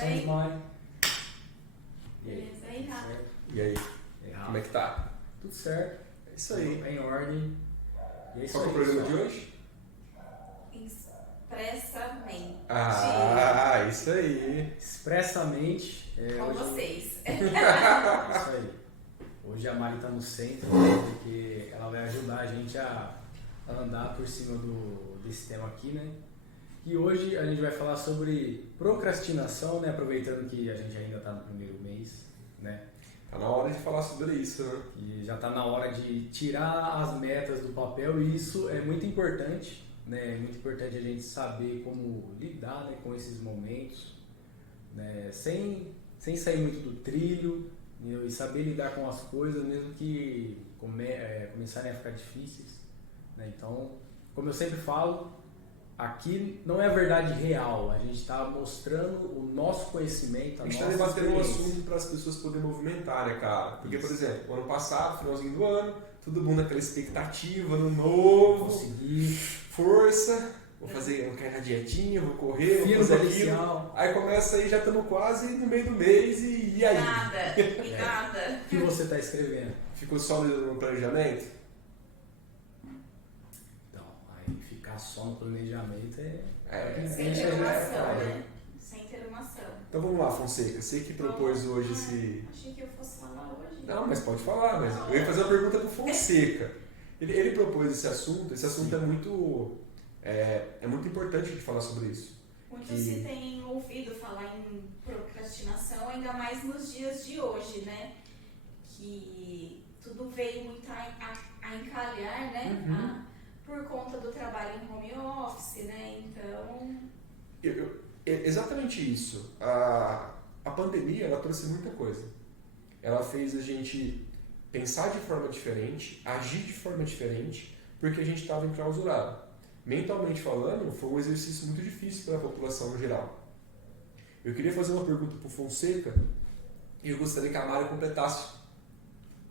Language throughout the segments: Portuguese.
Saudações, Mari. Beleza, aí, Rafa? E aí, como é que tá? Tudo certo. É isso aí. Em ordem. E é isso Qual que é o aí, programa pessoal. de hoje? Expressamente. Ah, isso aí. Expressamente. Com Hoje... vocês. Isso aí. Hoje a Mari está no centro, porque ela vai ajudar a gente a andar por cima desse tema aqui, né? E hoje a gente vai falar sobre procrastinação, né? Aproveitando que a gente ainda está no primeiro mês, né? Tá na hora de falar sobre isso, né? E já está na hora de tirar as metas do papel e isso é muito importante, né? É muito importante a gente saber como lidar, né, com esses momentos, né? Sem sair muito do trilho, entendeu? E saber lidar com as coisas mesmo que começarem a ficar difíceis, né? Então, como eu sempre falo, aqui não é a verdade real, a gente está mostrando o nosso conhecimento, A gente está debatendo um assunto para as pessoas poderem movimentar, né, cara? Porque, por exemplo, ano passado, finalzinho do ano, todo mundo naquela expectativa, ano novo, conseguir, força, vou cair na dietinha, vou correr, vou fazer aquilo. policial. Aí começa aí, já estamos quase no meio do mês e aí? Nada. O que você está escrevendo? Ficou só no planejamento? Então, aí ficar só no planejamento Sem ter uma ação, né? Sem ter uma ação. Então vamos lá, Fonseca. Você que propôs hoje esse... Achei que eu fosse falar hoje. Não, mas pode falar, mas eu ia fazer uma pergunta pro Fonseca. Ele propôs esse assunto é muito importante de falar sobre isso. Muitos se têm ouvido falar em procrastinação, ainda mais nos dias de hoje, né? Que tudo veio muito a encalhar, né? Por conta do trabalho em home office, né? Então... Exatamente isso. A pandemia, ela trouxe muita coisa. Ela fez a gente pensar de forma diferente, agir de forma diferente, porque a gente estava enclausurado. Mentalmente falando, foi um exercício muito difícil para a população no geral. Eu queria fazer uma pergunta para o Fonseca e eu gostaria que a Mari completasse,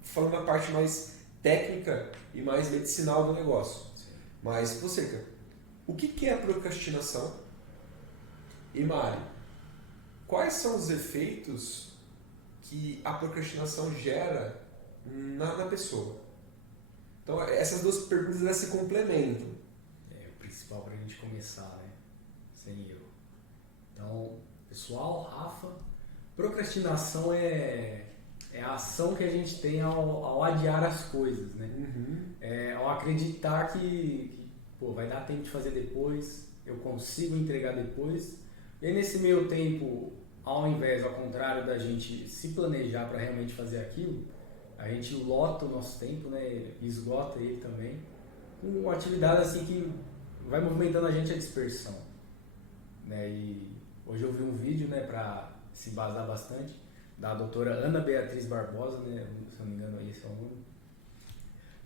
falando a parte mais técnica e mais medicinal do negócio. Mas, Fonseca, o que é a procrastinação? E Mari, quais são os efeitos que a procrastinação gera na pessoa? Então, essas duas perguntas elas se complementam. O principal para a gente começar, né? Sem erro. Então, pessoal, Rafa, procrastinação é a ação que a gente tem ao adiar as coisas, né? Ao acreditar que vai dar tempo de fazer depois, eu consigo entregar depois. E aí, nesse meio tempo, ao contrário da gente se planejar para realmente fazer aquilo, a gente lota o nosso tempo, né? Esgota ele também, com uma atividade assim que vai movimentando a gente a dispersão, né? E hoje eu vi um vídeo, né, para se embasar bastante, da doutora Ana Beatriz Barbosa, né, se não me engano esse é o nome.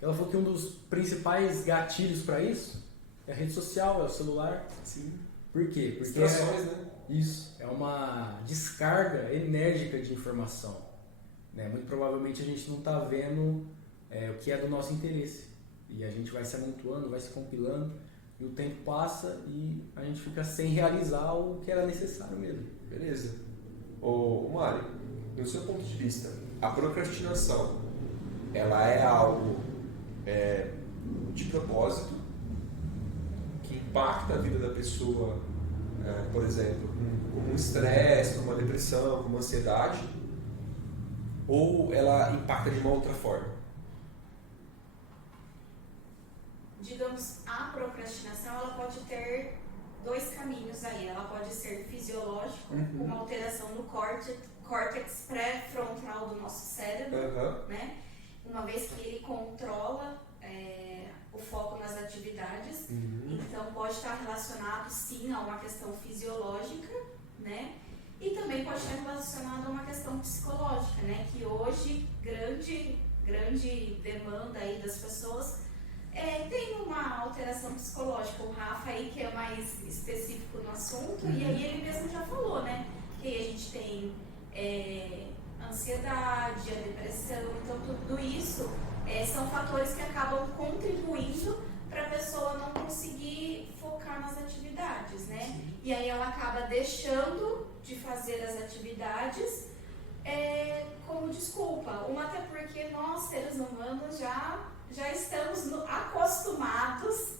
Ela falou que um dos principais gatilhos para isso é a rede social, é o celular. Sim. Por quê? Porque distrações, né? Isso, é uma descarga enérgica de informação, né? Muito provavelmente a gente não está vendo o que é do nosso interesse. E a gente vai se amontoando, vai se compilando, e o tempo passa e a gente fica sem realizar o que era necessário mesmo. Beleza. Ô Mário, do seu ponto de vista, a procrastinação, ela é algo de propósito, que impacta a vida da pessoa, por exemplo, como um estresse, como uma depressão, como uma ansiedade, ou ela impacta de uma outra forma? Digamos, a procrastinação ela pode ter dois caminhos aí. Ela pode ser fisiológico, com uma alteração no córtex pré-frontal do nosso cérebro, né? Uma vez que ele controla o foco nas atividades, então pode estar relacionado sim a uma questão fisiológica, né? E também pode estar relacionado a uma questão psicológica, né? Que hoje grande demanda aí das pessoas tem uma alteração psicológica. O Rafa aí que é mais específico no assunto, e aí ele mesmo já falou, né? Que aí a gente tem a ansiedade, a depressão, então tudo isso são fatores que acabam contribuindo para a pessoa não conseguir focar nas atividades, né? E aí ela acaba deixando de fazer as atividades como desculpa. Uma até porque nós, seres humanos, já estamos acostumados,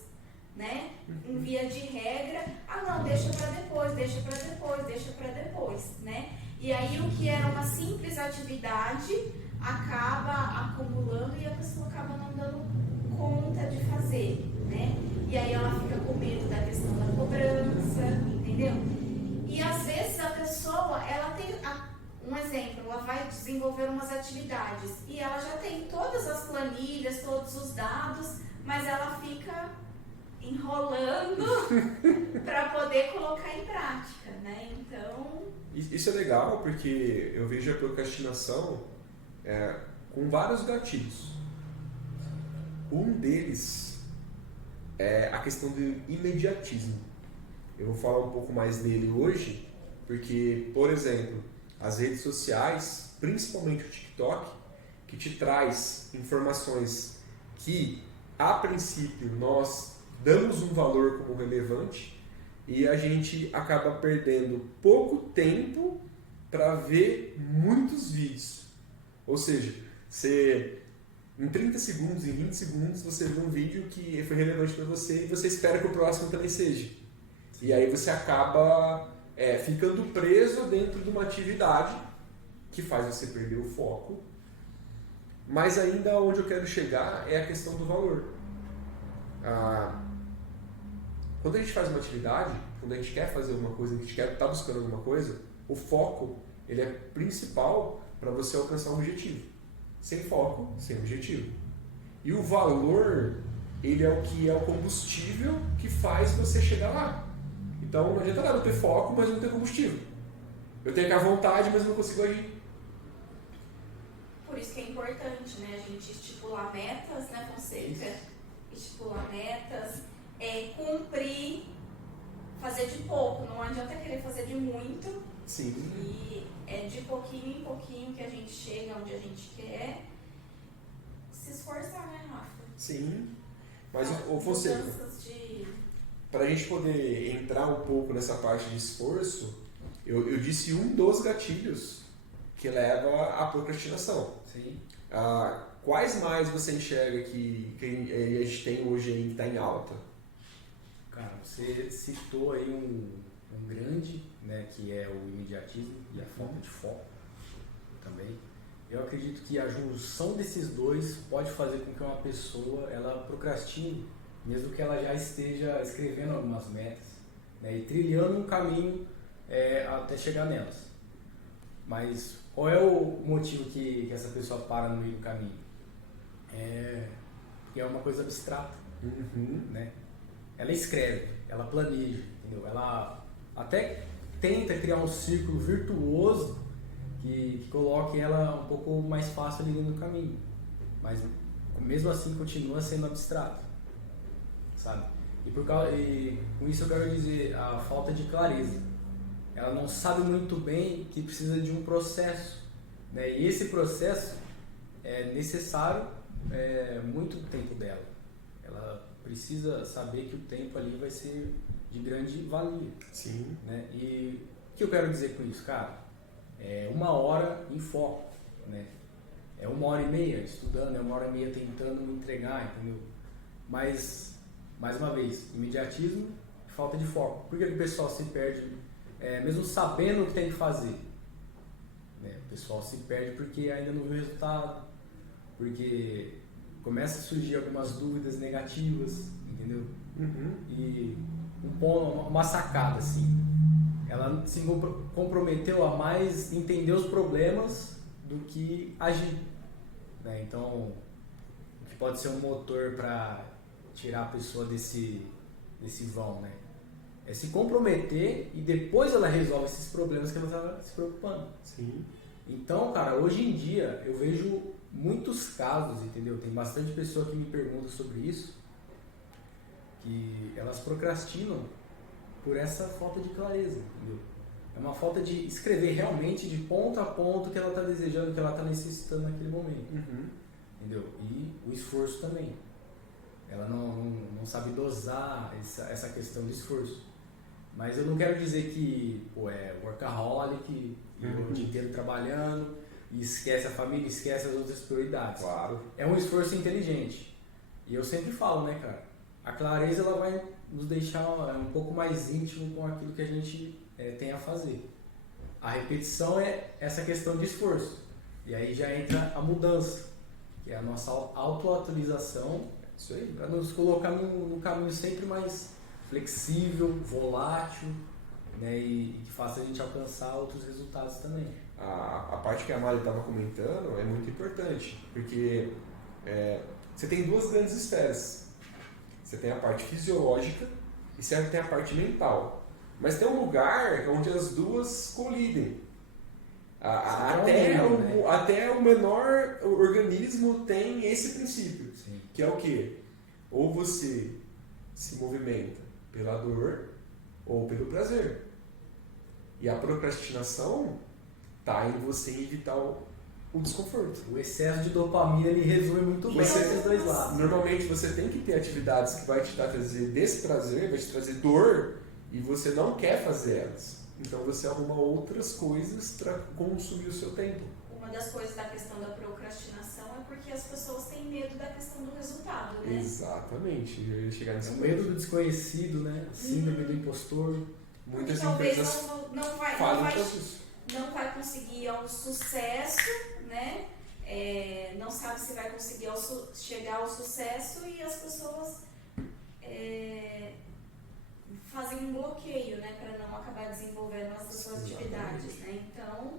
né? Em via de regra, não, deixa para depois, né? E aí o que era uma simples atividade acaba acumulando e a pessoa acaba não dando conta de fazer, né? E aí ela fica com medo da questão da cobrança, entendeu? E às vezes a pessoa, ela tem, um exemplo, ela vai desenvolver umas atividades e ela já tem todas as planilhas, todos os dados, mas ela fica enrolando para poder colocar em prática, né? Então... Isso é legal porque eu vejo a procrastinação com vários gatilhos. Um deles é a questão do imediatismo. Eu vou falar um pouco mais dele hoje, porque, por exemplo, as redes sociais, principalmente o TikTok, que te traz informações que, a princípio, nós damos um valor como relevante e a gente acaba perdendo pouco tempo para ver muitos vídeos. Ou seja, em 30 segundos, em 20 segundos, você vê um vídeo que foi relevante para você e você espera que o próximo também seja. E aí você acaba ficando preso dentro de uma atividade que faz você perder o foco. Mas ainda onde eu quero chegar é a questão do valor. Quando a gente faz uma atividade, quando a gente quer fazer uma coisa, a gente quer estar buscando alguma coisa, o foco ele é principal para você alcançar um objetivo. Sem foco, sem objetivo. E o valor, ele é o que é o combustível que faz você chegar lá. Então não adianta nada eu ter foco, mas não ter combustível. Eu tenho aquela vontade, mas não consigo agir. Por isso que é importante, né, a gente estipular metas, né, Fonseca? Estipular metas, cumprir, fazer de pouco. Não adianta querer fazer de muito. Sim. E é de pouquinho em pouquinho que a gente chega onde a gente quer. Se esforçar, né, Rafa? Sim. Mas, Fonseca, de... para a gente poder entrar um pouco nessa parte de esforço, eu disse um dos gatilhos que leva à procrastinação. Sim. Quais mais você enxerga que a gente tem hoje aí que está em alta? Cara, você citou aí um grande, né, que é o imediatismo e a falta de foco também. Eu acredito que a junção desses dois pode fazer com que uma pessoa ela procrastine, mesmo que ela já esteja escrevendo algumas metas, né, e trilhando um caminho até chegar nelas. Mas qual é o motivo que essa pessoa para no meio do caminho? Porque é uma coisa abstrata, né? Ela escreve, ela planeja, entendeu? Ela até tenta criar um círculo virtuoso que coloque ela um pouco mais fácil ali no caminho, mas mesmo assim continua sendo abstrato, sabe? E com isso eu quero dizer a falta de clareza. Ela não sabe muito bem que precisa de um processo, né? E esse processo é necessário muito tempo dela. Ela precisa saber que o tempo ali vai ser de grande valia. Sim. Né? E o que eu quero dizer com isso, cara? É 1 hora em foco, né? É 1h30 estudando, é 1h30 tentando entregar, entendeu? Mas, mais uma vez, imediatismo e falta de foco. Por que o pessoal se perde, mesmo sabendo o que tem que fazer? Né? O pessoal se perde porque ainda não viu o resultado, porque começa a surgir algumas dúvidas negativas, entendeu? E uma sacada, assim. Ela se comprometeu a mais entender os problemas do que agir, né? Então, o que pode ser um motor para tirar a pessoa desse vão, né? É se comprometer e depois ela resolve esses problemas que ela estava se preocupando. Sim. Então, cara, hoje em dia eu vejo muitos casos, entendeu? Tem bastante pessoa que me pergunta sobre isso, que elas procrastinam por essa falta de clareza, entendeu? É uma falta de escrever realmente de ponto a ponto o que ela está desejando, o que ela está necessitando naquele momento, entendeu? E o esforço também. Ela não sabe dosar essa questão de esforço. Mas eu não quero dizer que é workaholic O dia inteiro trabalhando e esquece a família, esquece as outras prioridades. Claro. É um esforço inteligente. E eu sempre falo, né, cara? A clareza ela vai nos deixar um pouco mais íntimo com aquilo que a gente tem a fazer. A repetição é essa questão de esforço. E aí já entra a mudança, que é a nossa autoatualização, Isso aí. para nos colocar num caminho sempre mais flexível, volátil, né, e que faça a gente alcançar outros resultados também. A parte que a Mari estava comentando é muito importante, porque você tem duas grandes esferas. Você tem a parte fisiológica e você tem a parte mental. Mas tem um lugar onde as duas colidem. Até o menor organismo tem esse princípio. Sim. Que é o quê? Ou você se movimenta pela dor ou pelo prazer. E a procrastinação está em você evitar o desconforto. O excesso de dopamina ele resume muito bem esses dois lados. Normalmente você tem que ter atividades que vai te trazer desprazer, vai te trazer dor, e você não quer fazer elas. Então você arruma outras coisas para consumir o seu tempo. Uma das coisas da questão da procrastinação é porque as pessoas têm medo da questão do resultado, né? Exatamente, eu ia chegar nesse O medo do desconhecido, né? Síndrome do impostor. Muitas talvez empresas não vai conseguir ao sucesso, né? Não sabe se vai conseguir chegar ao sucesso e as pessoas fazem um bloqueio, né? Para não acabar desenvolvendo as suas atividades, né? Então,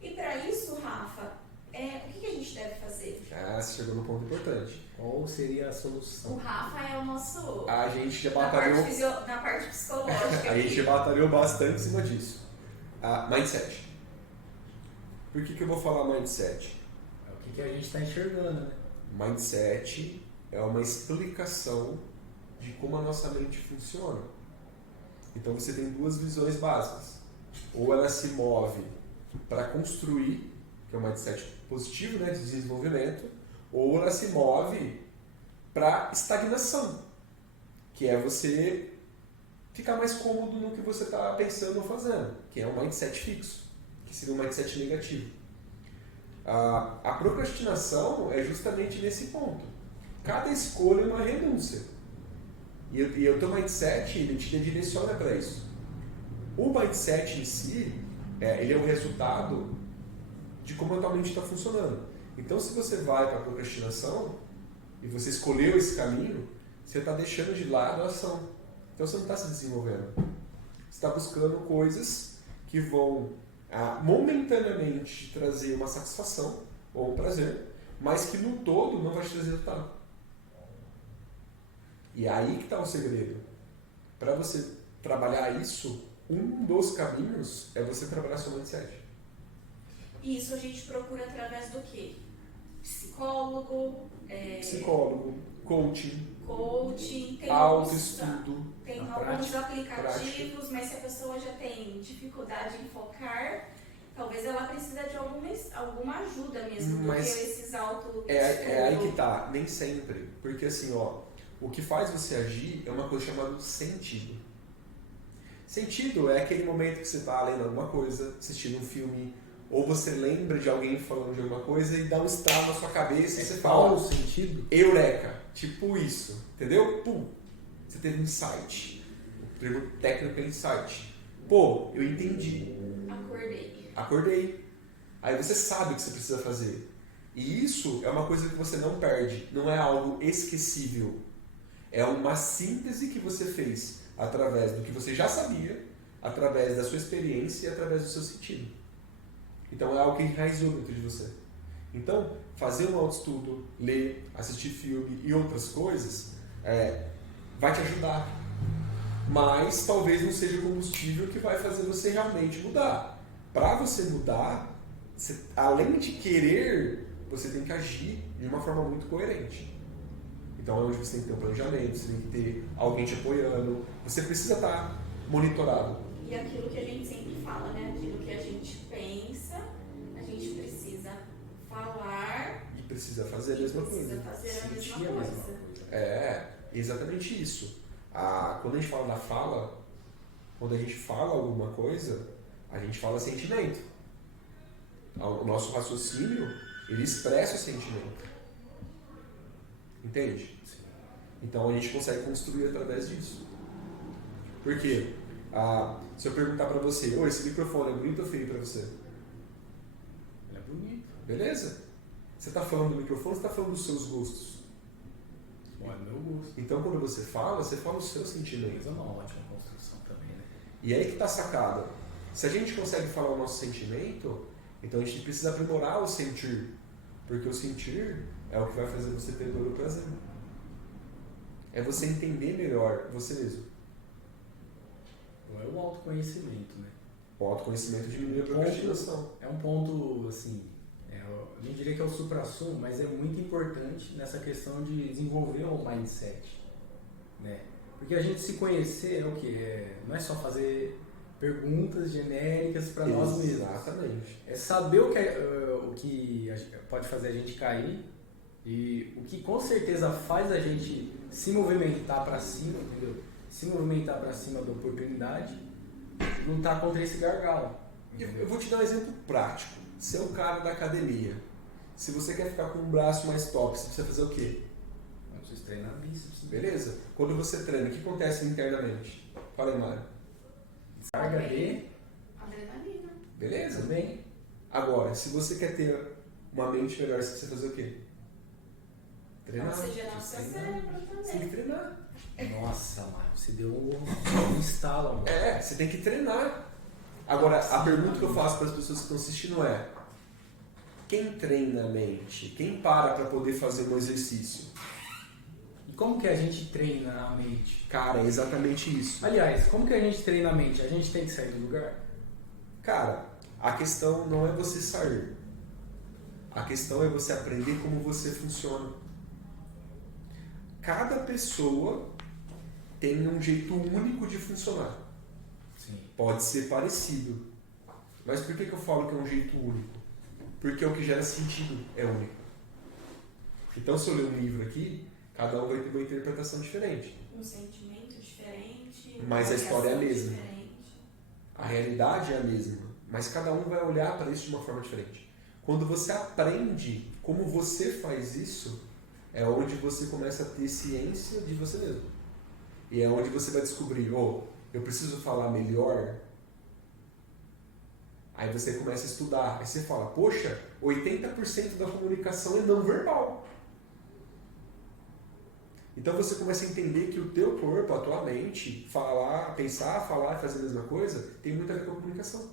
e para isso, Rafa, o que a gente deve fazer? Você chegou no ponto importante. Qual seria a O solução? Rafa é o nosso... A gente já na batalhou... na parte psicológica. A gente já batalhou bastante em cima disso. Mindset. Por que eu vou falar mindset? É o que a gente está enxergando, né? Mindset é uma explicação de como a nossa mente funciona. Então você tem duas visões básicas. Ou ela se move para construir, que é um mindset positivo, né, de desenvolvimento, ou ela se move para estagnação, que é você ficar mais cômodo no que você está pensando ou fazendo, que é um mindset fixo, que seria um mindset negativo. A procrastinação é justamente nesse ponto. Cada escolha é uma renúncia. E o teu mindset, ele te direciona para isso. O mindset em si, ele é o resultado de como a tua mente está funcionando. Então, se você vai para a procrastinação e você escolheu esse caminho, você está deixando de lado a ação. Então, você não está se desenvolvendo. Você está buscando coisas que vão momentaneamente te trazer uma satisfação ou um prazer, mas que no todo não vai te trazer resultado. E é aí que está o segredo. Para você trabalhar isso, um dos caminhos é você trabalhar seu mindset. E isso a gente procura através do quê? Psicólogo, coaching, tem autoestudo. Tem na alguns prática, aplicativos, mas se a pessoa já tem dificuldade em focar, talvez ela precisa de alguma ajuda mesmo, porque esses É aí que tá, nem sempre. Porque assim, o que faz você agir é uma coisa chamada sentido. Sentido é aquele momento que você está lendo alguma coisa, assistindo um filme, ou você lembra de alguém falando de alguma coisa e dá um estalo na sua cabeça e você fala o sentido? Eureka! Tipo isso, entendeu? Pum! Você teve um insight. O termo técnico é insight. Pô, eu entendi. Acordei. Aí você sabe o que você precisa fazer. E isso é uma coisa que você não perde. Não é algo esquecível. É uma síntese que você fez através do que você já sabia, através da sua experiência e através do seu sentido. Então é algo que enraizou dentro de você. Então, fazer um autoestudo, ler, assistir filme e outras coisas vai te ajudar. Mas talvez não seja o combustível que vai fazer você realmente mudar. Para você mudar, além de querer, você tem que agir de uma forma muito coerente. Então é onde você tem que ter um planejamento, você tem que ter alguém te apoiando, você precisa estar monitorado. E aquilo que a gente sempre fala, né? Aquilo que a gente pensa, a gente precisa falar e precisa fazer a mesma coisa. Exatamente isso. Quando a gente fala da fala, quando a gente fala alguma coisa, A gente fala sentimento. O nosso raciocínio, ele expressa o sentimento. Entende? Então a gente consegue construir através disso. Por quê? Se eu perguntar pra você, esse microfone é bonito ou feio pra você? É bonito. Beleza? Você tá falando do microfone, você tá falando dos seus gostos. Bom, é meu gosto. Então quando você fala o seu sentimento. Mas é uma ótima construção também, né? E aí que tá a sacada. Se a gente consegue falar o nosso sentimento, então a gente precisa aprimorar o sentir. Porque o sentir é o que vai fazer você ter dor ou prazer. É você entender melhor você mesmo. É o autoconhecimento, né? O autoconhecimento diminui a procrastinação. É um ponto, assim, eu não diria que é o suprassumo, mas é muito importante nessa questão de desenvolver o mindset, né? Porque a gente se conhecer é o quê? Não é só fazer perguntas genéricas para nós mesmos. Exatamente. É saber o que pode fazer a gente cair e o que com certeza faz a gente se movimentar para cima, entendeu? Se movimentar para cima da oportunidade, lutar contra esse gargalo. Eu vou te dar um exemplo prático. Você é o cara da academia. Se você quer ficar com um braço mais top, você precisa fazer o quê? Não precisa treinar bíceps. Beleza? Quando você treina, o que acontece internamente? Fala aí, Mário. Carga de adrenalina. Beleza? também. Agora, se você quer ter uma mente melhor, você precisa fazer o quê? Treinar. Oxigenar o seu cérebro Você tem que também. treinar. Nossa, Mário, você deu um estalo agora. Você tem que treinar. Agora, a pergunta que eu faço para as pessoas que estão assistindo é: quem treina a mente? Quem para poder fazer um exercício? E como que a gente treina a mente? Cara, é exatamente isso. Aliás, como que a gente treina a mente? A gente tem que sair do lugar? Cara, a questão não é você sair. A questão é você aprender como você funciona. Cada pessoa tem um jeito único de funcionar. Sim. Pode ser parecido. Mas por que eu falo que é um jeito único? Porque o que gera sentido é único. Então, se eu ler um livro aqui, cada um vai ter uma interpretação diferente. Um sentimento diferente. Mas a história é a uma mesma. reação diferente. A realidade é a mesma, mas cada um vai olhar para isso de uma forma diferente. Quando você aprende como você faz isso, é onde você começa a ter ciência de você mesmo. E é onde você vai descobrir, eu preciso falar melhor. Aí você começa a estudar, aí você fala, poxa, 80% da comunicação é não verbal. Então você começa a entender que o teu corpo, a tua mente, pensar, falar e fazer a mesma coisa, tem muito a ver com a comunicação.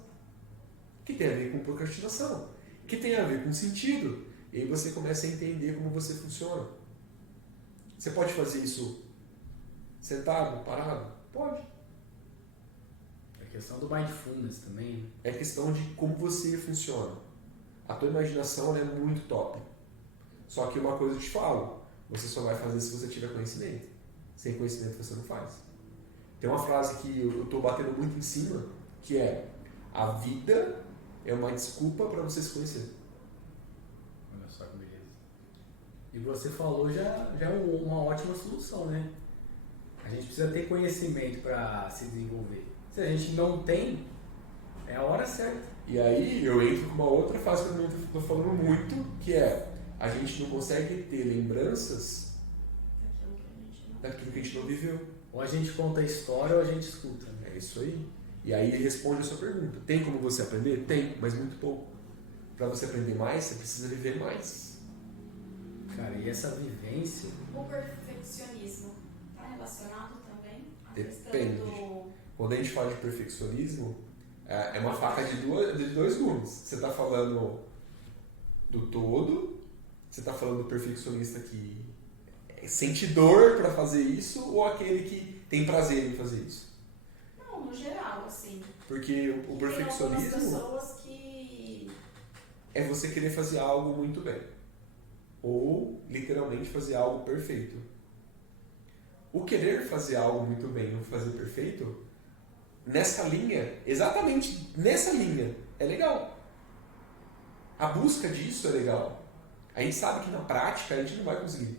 Que tem a ver com procrastinação. Que tem a ver com sentido. E aí você começa a entender como você funciona. Você pode fazer isso sentado, parado? Pode. É questão do mindfulness também, né? É questão de como você funciona. A tua imaginação ela é muito top. Só que uma coisa eu te falo, você só vai fazer se você tiver conhecimento. Sem conhecimento você não faz. Tem uma frase que eu estou batendo muito em cima, que é: a vida é uma desculpa para você se conhecer. Olha só que beleza. E você falou já é uma ótima solução, né? A gente precisa ter conhecimento para se desenvolver. Se a gente não tem, é a hora certa. E aí eu entro com uma outra fase que eu estou falando muito, que é: a gente não consegue ter lembranças daquilo que a gente não viveu. Ou a gente conta a história ou a gente escuta. Né? É isso aí. E aí ele responde a sua pergunta. Tem como você aprender? Tem, mas muito pouco. Para você aprender mais, você precisa viver mais. Cara, e essa vivência... O perfeccionismo está relacionado também à Depende. questão do... Quando a gente fala de perfeccionismo, é uma faca de dois gumes. Você está falando do todo, você está falando do perfeccionista que sente dor para fazer isso, ou aquele que tem prazer em fazer isso? Não, no geral, assim. Porque o Tem algumas perfeccionismo pessoas que... é você querer fazer algo muito bem. Ou, literalmente, fazer algo perfeito. O querer fazer algo muito bem ou fazer perfeito, nessa linha, exatamente nessa linha, é legal. A busca disso é legal. A gente sabe que na prática a gente não vai conseguir.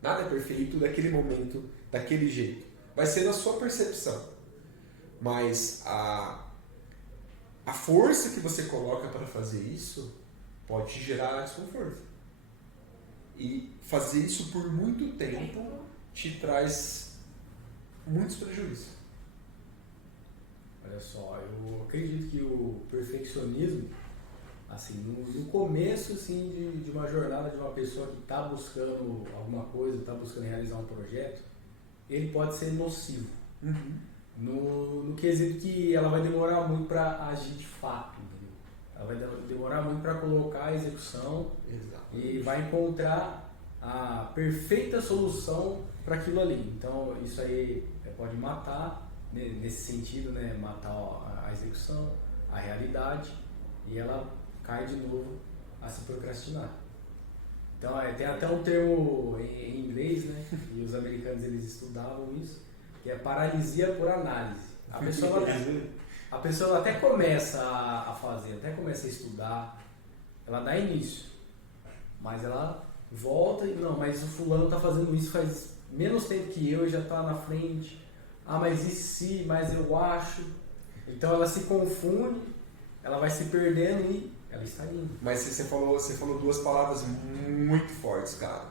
Nada é perfeito daquele momento, daquele jeito. Vai ser na sua percepção. Mas a a força que você coloca para fazer isso pode te gerar desconforto. E fazer isso por muito tempo te traz muitos prejuízos. Olha só, eu acredito que o perfeccionismo, assim, no começo assim, de uma jornada de uma pessoa que está buscando alguma coisa, está buscando realizar um projeto, ele pode ser nocivo. No quesito que ela vai demorar muito para agir de fato, entendeu? Ela vai demorar muito para colocar a execução. Exatamente. E vai encontrar a perfeita solução para aquilo ali. Então isso aí pode matar, nesse sentido, né? Matar a execução, a realidade, e ela cai de novo a se procrastinar. Então tem até um termo em inglês, né? E os americanos eles estudavam isso, que é paralisia por análise. A pessoa até começa a fazer, até começa a estudar, ela dá início, mas ela volta e não, mas o fulano está fazendo isso faz menos tempo que eu e já está na frente. Ah, mas e se? Mas eu acho. Então ela se confunde, ela vai se perdendo e ela está indo. Mas você falou duas palavras muito fortes, cara.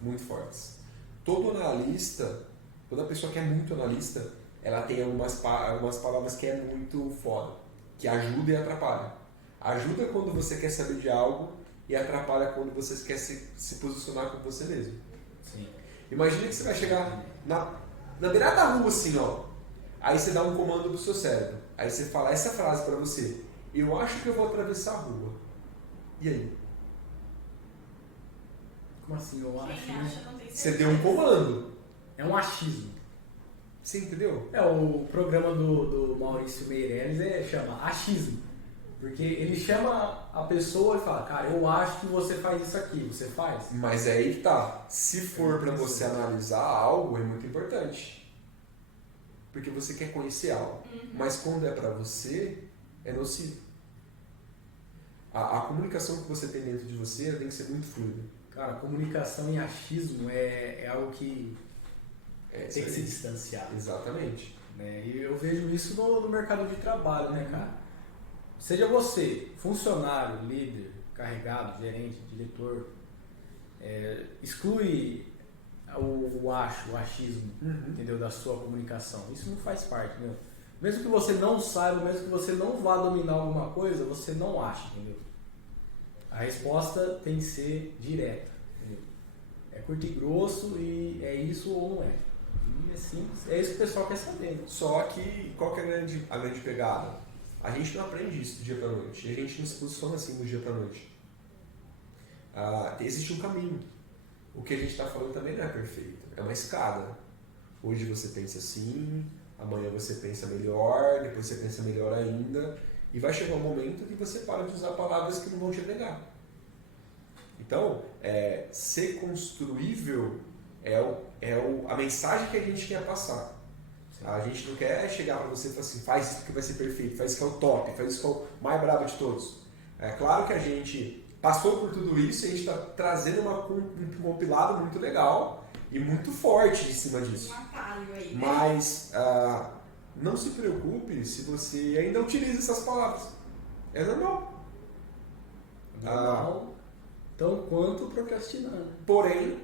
Muito fortes. Todo analista, toda pessoa que é muito analista, ela tem algumas palavras que é muito foda, que ajuda e atrapalha. Ajuda quando você quer saber de algo e atrapalha quando você quer se posicionar com você mesmo. Sim. Imagina que você vai chegar na beirada da rua assim, ó. Aí você dá um comando pro seu cérebro. Aí você fala essa frase pra você: eu acho que eu vou atravessar a rua. E aí? Como assim? Eu acho. Quem acha não tem certeza. Você deu um comando. É um achismo. Você entendeu? O programa do Maurício Meirelles chama achismo. Porque ele chama a pessoa e fala, cara, eu acho que você faz isso aqui, você faz? Mas é aí que tá. Se for para você analisar algo, é muito importante. Porque você quer conhecer algo. Mas quando é para você, é nocivo. A comunicação que você tem dentro de você tem que ser muito fluida. Cara, comunicação e achismo é algo que tem que se distanciar. Exatamente. Né? E eu vejo isso no mercado de trabalho, né, cara? Seja você funcionário, líder, carregado, gerente, diretor, exclui o achismo, entendeu, da sua comunicação. Isso não faz parte, entendeu? Mesmo que você não saiba, mesmo que você não vá dominar alguma coisa, você não acha, entendeu? A resposta tem que ser direta, entendeu? É curto e grosso e é isso ou não é. E é simples, é isso que o pessoal quer saber. Só que qual que é a grande pegada? A gente não aprende isso do dia para noite. E a gente não se posiciona assim do dia para noite. Existe um caminho. O que a gente está falando também não é perfeito. É uma escada. Hoje você pensa assim, amanhã você pensa melhor, depois você pensa melhor ainda. E vai chegar um momento que você para de usar palavras que não vão te agregar. Então, ser construível a mensagem que a gente quer passar. A gente não quer chegar para você e falar assim, faz isso que vai ser perfeito, faz isso que é o top, faz isso que é o mais brabo de todos. É claro que a gente passou por tudo isso e a gente está trazendo um compilado muito legal e muito forte em cima disso. Um atalho aí, né? Mas não se preocupe se você ainda utiliza essas palavras. É normal. Normal, tão quanto procrastinar. Porém,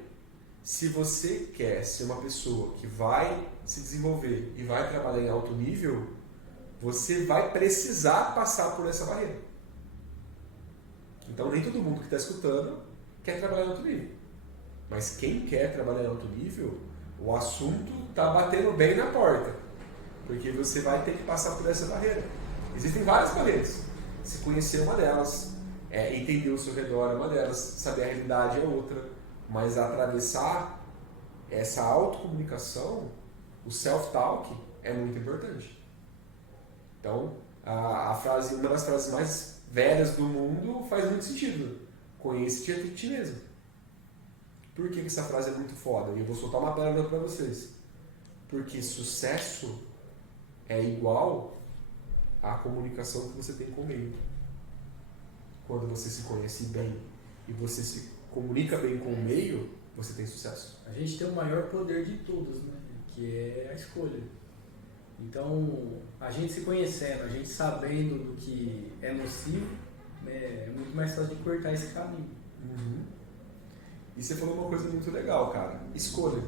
se você quer ser uma pessoa que vai se desenvolver e vai trabalhar em alto nível, você vai precisar passar por essa barreira. Então, nem todo mundo que está escutando quer trabalhar em alto nível. Mas quem quer trabalhar em alto nível, o assunto está batendo bem na porta. Porque você vai ter que passar por essa barreira. Existem várias barreiras. Se conhecer uma delas, entender o seu redor é uma delas, saber a realidade é outra. Mas atravessar essa autocomunicação, o self-talk, é muito importante. Então, uma das frases mais velhas do mundo faz muito sentido. Conhece-te a ti mesmo. Por que essa frase é muito foda? E eu vou soltar uma pérola para vocês. Porque sucesso é igual à comunicação que você tem com o meio. Quando você se conhece bem e você se comunica bem com o meio, você tem sucesso. A gente tem o maior poder de todos, né? Que é a escolha. Então, a gente se conhecendo, a gente sabendo do que é nocivo, né, é muito mais fácil de cortar esse caminho. Uhum. E você falou uma coisa muito legal, cara. Escolha.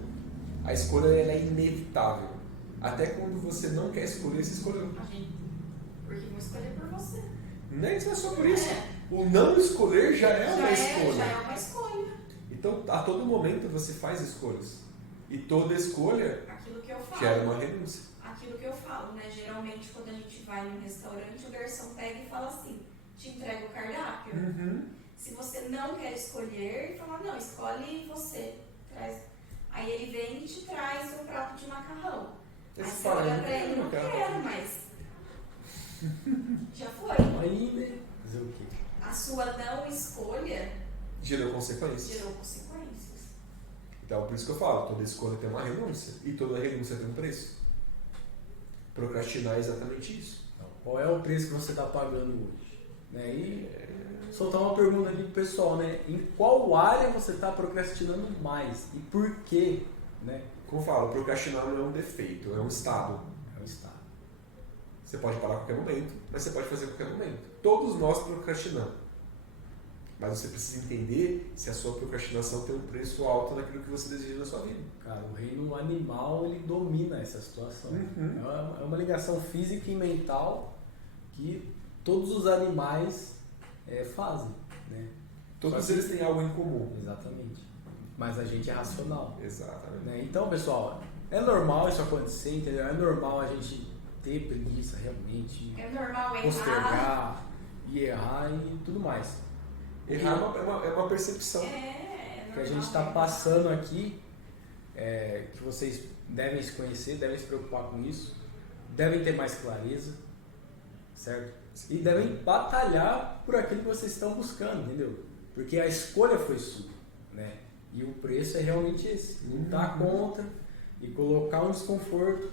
A escolha ela é inevitável. Até quando você não quer escolher, você escolheu. Porque vou escolher por você. Nem é só por isso. O não escolher já é uma escolha. Já é uma escolha. Então, a todo momento você faz escolhas. E toda escolha Aquilo que eu falo. gera uma renúncia. Aquilo que eu falo, né? Geralmente, quando a gente vai num restaurante, o garçom pega e fala assim, te entrega o cardápio. Uhum. Se você não quer escolher, ele fala, não, escolhe você. Traz. Aí ele vem e te traz um prato de macarrão. Aí Esse você olha parâmetro pra ele, não quero. quero, mas já foi. Aí, né? Fazer o quê? A sua não escolha Gerou consequências. gerou consequências. Então, por isso que eu falo, toda escolha tem uma renúncia. E toda renúncia tem um preço. Procrastinar é exatamente isso. Então, qual é o preço que você está pagando hoje? Né? E soltar uma pergunta aqui pro pessoal, né? Em qual área você está procrastinando mais? E por quê? Né? Como eu falo, procrastinar não é um defeito, é um estado. É o estado. Você pode parar a qualquer momento, mas você pode fazer a qualquer momento. Todos nós procrastinamos. Mas você precisa entender se a sua procrastinação tem um preço alto naquilo que você deseja na sua vida. Cara, o reino animal, ele domina essa situação. Uhum. É uma ligação física e mental que todos os animais fazem, né? Todos Só que- eles têm algo em comum. Exatamente. Mas a gente é racional. Exatamente. Né? Então, pessoal, é normal isso acontecer, entendeu? É normal a gente ter preguiça realmente, É normal errar. postergar e errar e tudo mais. Errar é uma percepção. É O que a normal gente está errar. passando aqui, que vocês devem se conhecer, devem se preocupar com isso, devem ter mais clareza, certo? E devem batalhar por aquilo que vocês estão buscando, entendeu? Porque a escolha foi sua, né? E o preço é realmente esse, lutar contra e colocar um desconforto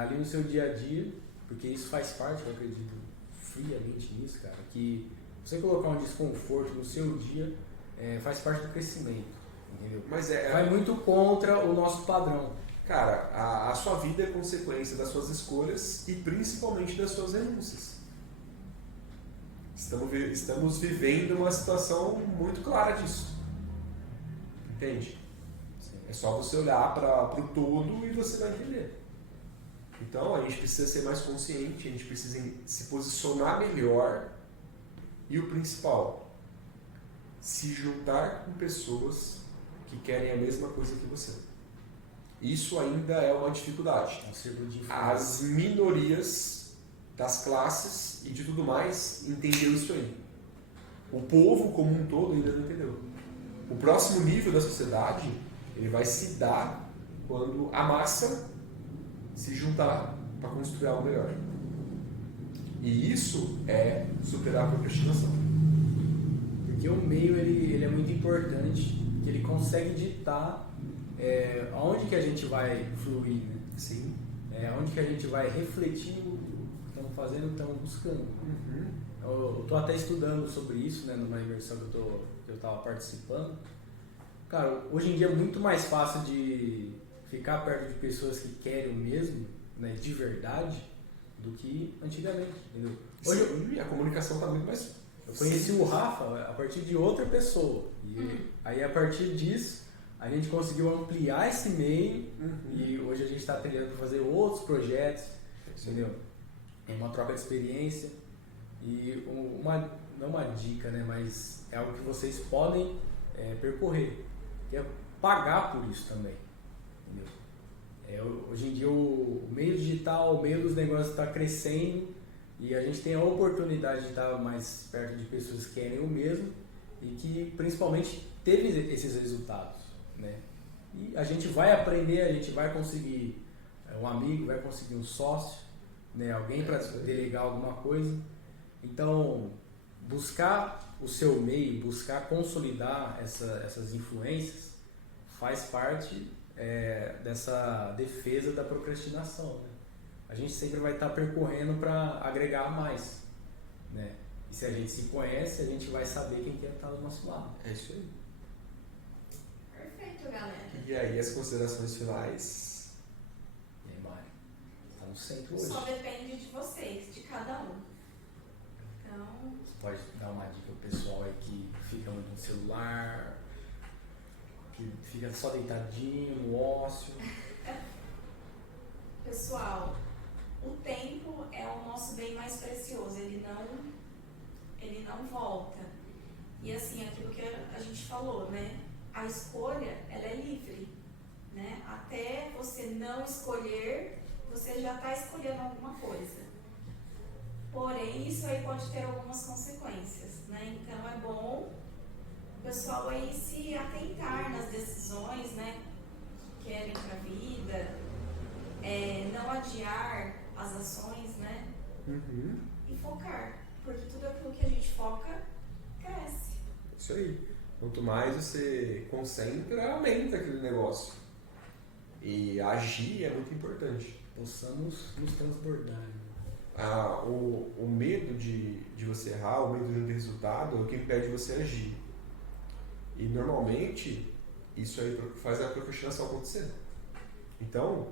ali no seu dia a dia, porque isso faz parte, eu acredito friamente nisso, cara, que você colocar um desconforto no seu dia faz parte do crescimento, entendeu? Mas Vai muito contra o nosso padrão. cara, a sua vida é consequência das suas escolhas e principalmente das suas renúncias. Estamos vivendo uma situação muito clara disso. Entende? É só você olhar para o todo e você vai entender. Então a gente precisa ser mais consciente, a gente precisa se posicionar melhor e o principal, se juntar com pessoas que querem a mesma coisa que você. Isso ainda é uma dificuldade. É um círculo de influência. As minorias das classes e de tudo mais entendeu isso aí. O povo como um todo ainda não entendeu. O próximo nível da sociedade ele vai se dar quando a massa se juntar para construir algo melhor. E isso é superar a procrastinação. Porque o meio ele é muito importante, que ele consegue ditar aonde que a gente vai fluir, né? Sim. Aonde que a gente vai refletir o que estamos fazendo, o que estamos buscando. Uhum. Eu estou até estudando sobre isso, né, numa imersão que eu estava participando. Cara, hoje em dia é muito mais fácil de ficar perto de pessoas que querem o mesmo, né, de verdade, do que antigamente, entendeu? Hoje Sim, a comunicação está muito mais... eu conheci o Rafa a partir de outra pessoa. E aí, a partir disso, a gente conseguiu ampliar esse meio e hoje a gente está tentando fazer outros projetos, entendeu? É uma troca de experiência e não uma dica, né? Mas é algo que vocês podem percorrer, que é pagar por isso também, entendeu? Hoje em dia o meio digital, o meio dos negócios está crescendo e a gente tem a oportunidade de estar mais perto de pessoas que querem o mesmo e que principalmente teve esses resultados, né? E a gente vai aprender, a gente vai conseguir um amigo, vai conseguir um sócio, né? Alguém para delegar alguma coisa. Então, buscar o seu meio, buscar consolidar essas influências faz parte dessa defesa da procrastinação, né? A gente sempre vai estar percorrendo para agregar mais, né? E se a gente se conhece, a gente vai saber quem quer estar do nosso lado. É isso aí. Perfeito, galera. E aí, as considerações finais? E aí, Mário? Tá no hoje. Só depende de vocês, de cada um. Então, Você pode dar uma dica pro pessoal aí que fica muito no celular, que fica só deitadinho, no ócio. pessoal, o tempo é o nosso bem mais precioso, ele não volta. E assim, aquilo que a gente falou, né? A escolha, ela é livre, né? Até você não escolher, você já está escolhendo alguma coisa. Porém, isso aí pode ter algumas consequências, né? Então é bom o pessoal aí se atentar nas decisões, né? Que querem para a vida, não adiar as ações, né? E focar, porque tudo aquilo que a gente foca cresce. Isso aí. Quanto mais você concentra, aumenta aquele negócio. E agir é muito importante. Possamos nos transbordar. O medo de você errar, o medo de não ter resultado é o que impede você agir. E normalmente isso aí faz a procrastinação acontecer. Então,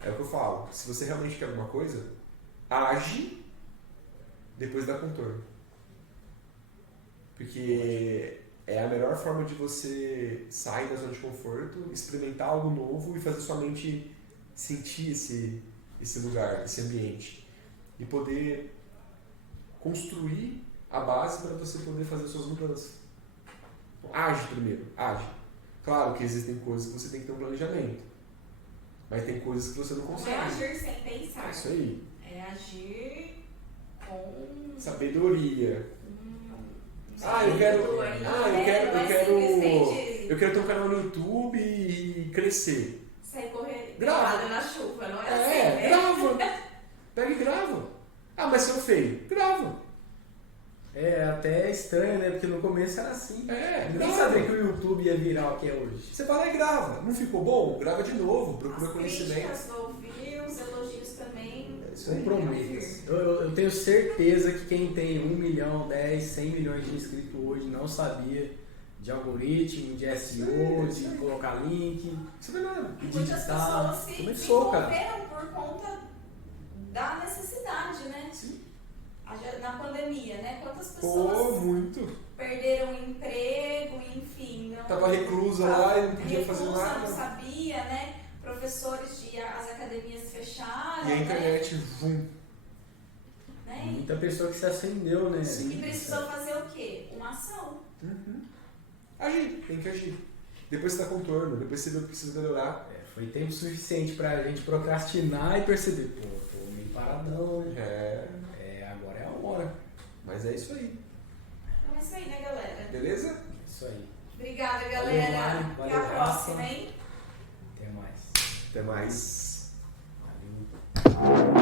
é o que eu falo, se você realmente quer alguma coisa, age, depois dá contorno. Porque é a melhor forma de você sair da zona de conforto, experimentar algo novo e fazer sua mente sentir esse lugar, esse ambiente. E poder construir a base para você poder fazer suas mudanças. Então, age primeiro, age. Claro que existem coisas que você tem que ter um planejamento, mas tem coisas que você não consegue. Não é agir sem pensar. É isso aí. É agir com Sabedoria. Eu quero ter um canal no YouTube e crescer. Sair correr Grava. na chuva, não é assim, né? Grava. Pega e grava. Mas se eu feio, grava. É até estranho, né? Porque no começo era assim. Ninguém grava. sabia que o YouTube ia virar o que é hoje. Você vai lá e grava. Não ficou bom? Grava de novo. Procura As conhecimento. críticas, ouvir, os elogios também. É isso aí. Compromisso. Eu tenho certeza que quem tem 1 milhão, 10, 100 milhões de inscritos hoje não sabia de algoritmo, de SEO, de colocar link. Você vê nada. E muitas pessoas se Começou, cara. desenvolveram por conta da necessidade, né? Sim. Na pandemia, né? Quantas pessoas Muito. perderam o emprego, enfim. Não, Tava reclusa lá e não podia fazer nada. Não sabia, né? Professores as academias fecharam, E a internet, né? Muita pessoa que se acendeu, né? Sim. E precisou fazer o quê? Uma ação. Agir, tem que agir. Depois você dá contorno, depois você vê o que precisa melhorar. Foi tempo suficiente pra gente procrastinar e perceber, pô, tô meio paradão, né? Agora é a hora. Mas é isso aí. Então é isso aí, né, galera? Beleza? Isso aí. Obrigada, galera. Valeu, Até a Rafa. próxima, hein? Até mais. Até mais. Valeu.